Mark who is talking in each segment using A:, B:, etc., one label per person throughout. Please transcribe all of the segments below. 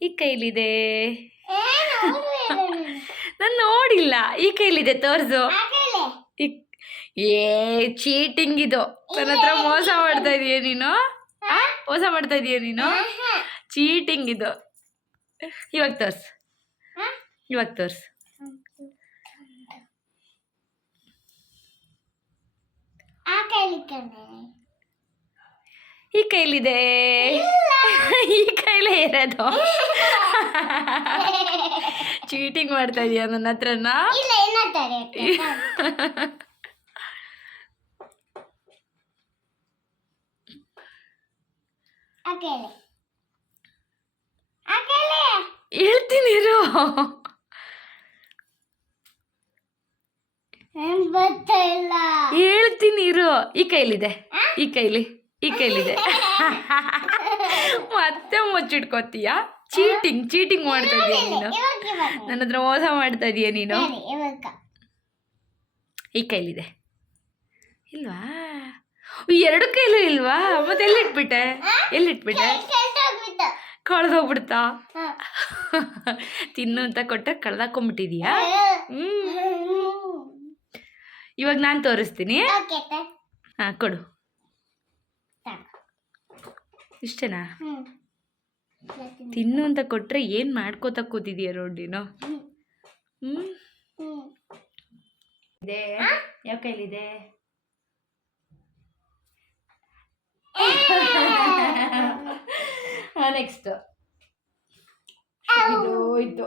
A: ಈ ಕೈಲಿದೆ. ನಾನು ನೋಡಿಲ್ಲ. ಈ ಕೈಲಿದೆ ತೋರ್ಸು. ಏ ಚೀಟಿಂಗ್ ಇದು. ನನ್ನ ಹತ್ರ ಮೋಸ ಮಾಡ್ತಾ ಇದೀಯ ನೀನು? ಮೋಸ ಮಾಡ್ತಾ ಇದೀಯ ನೀನು. ಚೀಟಿಂಗ್ ಇದು. ಇವಾಗ ತೋರ್ಸ್? ಇವಾಗ ತೋರ್ಸ್.
B: ಆ ಕೈಲಿ
A: ಈ ಕೈಲಿದೆ. ಈ ಕೈಲೇ ಇರೋದು ಚೀಟಿಂಗ್ ಮಾಡ್ತಾ ಇದೀಯ ನನ್ನ
B: ಹತ್ರ
A: ಹೇಳ್ತೀನಿ ಇರು. ಹೇಳ್ತೀನಿ ಇರು. ಈ ಕೈಲಿದೆ. ಈ ಕೈಲಿ. ಈ ಕೈಲಿದೆ. ಮತ್ತೆ ಮುಚ್ಚಿಟ್ಕೋತೀಯ? ಚೀಟಿಂಗ್ ಚೀಟಿಂಗ್ ಮಾಡ್ತಾ ಇದೀಯ ನೀನು. ನನ್ನ ಹತ್ರ ಮೋಸ ಮಾಡ್ತಾ ಇದೀಯ ನೀನು. ಈ ಕೈಲಿದೆ. ಇಲ್ವಾ? ಎರಡು ಕೈಲೂ ಇಲ್ವಾ? ಮತ್ತೆ ಎಲ್ಲಿಟ್ಬಿಟ್ಟೆ? ಎಲ್ಲಿಟ್ಬಿಟ್ಟೆ? ಕಳ್ದೋಗ್ಬಿಡ್ತಾ. ತಿನ್ನು ಅಂತ ಕೊಟ್ಟರೆ ಕಳ್ದಾಕೊಂಡ್ಬಿಟ್ಟಿದೀಯಾ? ಹ್ಮ್. ಇವಾಗ ನಾನು ತೋರಿಸ್ತೀನಿ. ಹಾಂ ಕೊಡು. ಇಷ್ಟೇನಾ? ತಿನ್ನು ಅಂತ ಕೊಟ್ರೆ ಏನು ಮಾಡ್ಕೋತಾ ಕೂತಿದೀಯ ರೋಡಿನೋ
B: ಹ್ಮ್.
A: ಹ್ಞೂ. ಇದೆ? ಯಾವ ಕೈಲಿದೆ? ನೆಕ್ಸ್ಟ್ ಇದು ಇದು.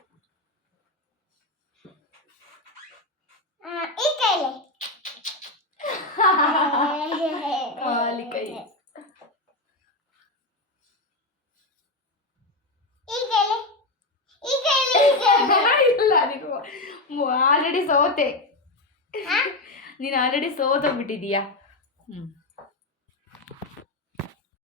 A: ಆಲ್ರೆಡಿ ಸೋತೆ ನೀನು ಆಲ್ರೆಡಿ ಸೋತೋಗ್ಬಿಟ್ಟಿದೀಯಾ ಹ್ಮ್